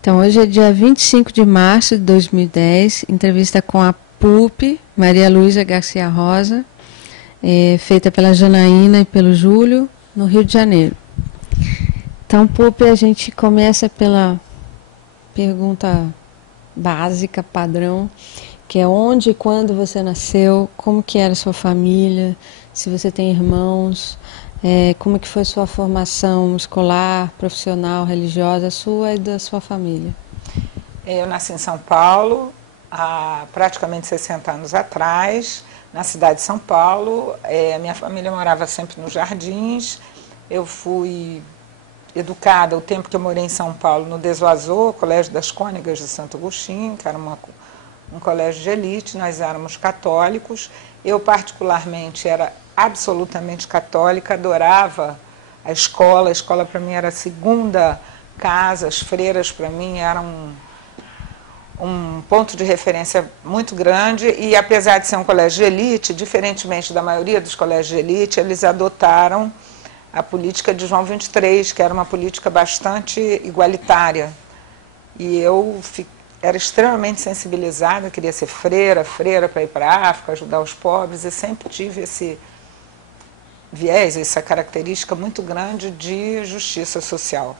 Então, hoje é dia 25 de março de 2010, entrevista com a PUP, Maria Luísa Garcia Rosa, feita pela Janaína e pelo Júlio, no Rio de Janeiro. Então, PUP, a gente começa pela pergunta básica, padrão, que é onde e quando você nasceu, como que era a sua família, se você tem irmãos, como que foi sua formação escolar, profissional, religiosa, sua e da sua família. Eu nasci em São Paulo há praticamente 60 anos atrás, na cidade de São Paulo. Minha família morava sempre nos Jardins. Eu fui educada o tempo que eu morei em São Paulo no Desvazor, Colégio das Cônegas de Santo Agostinho, que era um colégio de elite. Nós éramos católicos. Eu, particularmente, era absolutamente católica, adorava a escola. A escola, para mim, era a segunda casa. As freiras, para mim, eram um ponto de referência muito grande. E, apesar de ser um colégio de elite, diferentemente da maioria dos colégios de elite, eles adotaram a política de João 23, que era uma política bastante igualitária. E eu era extremamente sensibilizada, queria ser freira para ir para a África, ajudar os pobres, e sempre tive esse viés, essa característica muito grande de justiça social.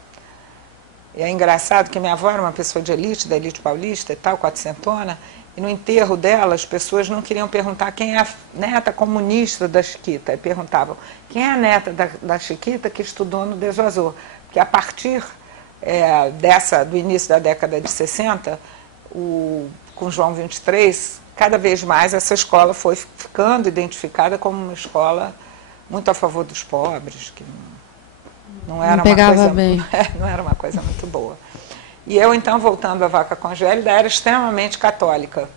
E é engraçado que minha avó era uma pessoa de elite, da elite paulista e tal, quatrocentona, e no enterro dela as pessoas não queriam perguntar quem é a neta comunista da Chiquita, e perguntavam quem é a neta da Chiquita que estudou no Desvazor. Porque a partir do início da década de 60, com João 23, cada vez mais essa escola foi ficando identificada como uma escola muito a favor dos pobres, que não era não era uma coisa muito boa. E eu, então, voltando à Vaca Congélida, era extremamente católica,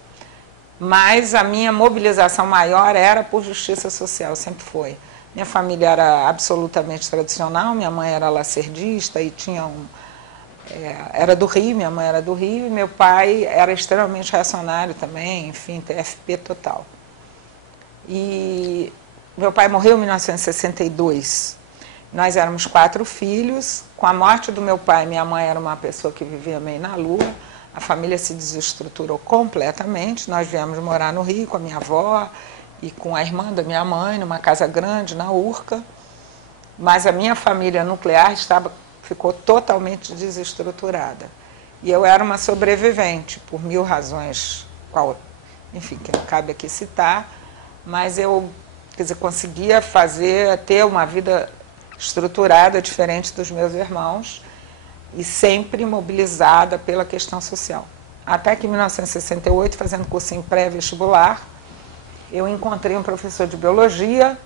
mas a minha mobilização maior era por justiça social, sempre foi. Minha família era absolutamente tradicional, minha mãe era lacerdista e tinha era do Rio, minha mãe era do Rio, e meu pai era extremamente reacionário também, enfim, TFP total. E meu pai morreu em 1962. Nós éramos 4 filhos. Com a morte do meu pai, minha mãe era uma pessoa que vivia meio na lua. A família se desestruturou completamente. Nós viemos morar no Rio com a minha avó e com a irmã da minha mãe, numa casa grande, na Urca. Mas a minha família nuclear ficou totalmente desestruturada. E eu era uma sobrevivente, por 1000 razões, enfim, que não cabe aqui citar, mas eu, conseguia ter uma vida estruturada, diferente dos meus irmãos, e sempre mobilizada pela questão social. Até que em 1968, fazendo cursinho pré-vestibular, eu encontrei um professor de biologia,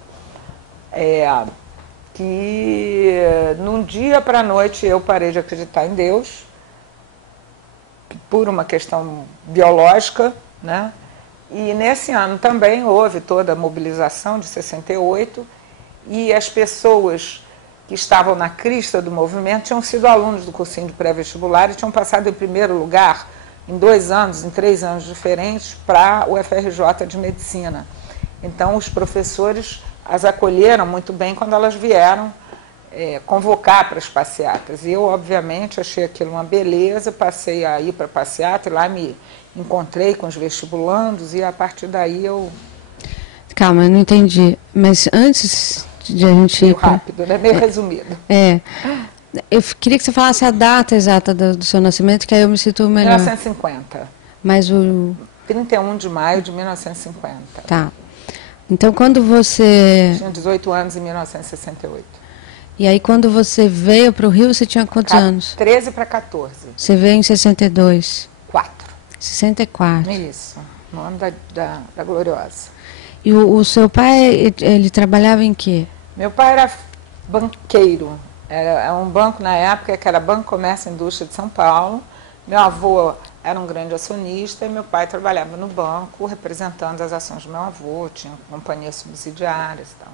que num dia para a noite eu parei de acreditar em Deus, por uma questão biológica, né? E nesse ano também houve toda a mobilização de 68, e as pessoas que estavam na crista do movimento tinham sido alunos do cursinho de pré-vestibular e tinham passado em primeiro lugar em 2 anos, em 3 anos diferentes, para o FRJ de Medicina. Então, os professores as acolheram muito bem quando elas vieram convocar para as passeatas. E eu, obviamente, achei aquilo uma beleza, passei a ir para a passeata, e lá me encontrei com os vestibulandos, e a partir daí eu... Calma, eu não entendi. Mas antes de a gente... Meio rápido, né? Meio resumido. Eu queria que você falasse a data exata do seu nascimento, que aí eu me situo melhor. 1950. Mas 31 de maio de 1950. Tá. Então, quando você... Tinha 18 anos em 1968. E aí, quando você veio para o Rio, você tinha quantos anos? 13 para 14. Você veio em 62? 4. 64. Isso, no ano da Gloriosa. E o seu pai, ele trabalhava em quê? Meu pai era banqueiro. Era um banco na época que era Banco Comércio e Indústria de São Paulo. Meu avô era um grande acionista e meu pai trabalhava no banco representando as ações do meu avô, tinha companhias subsidiárias e tal.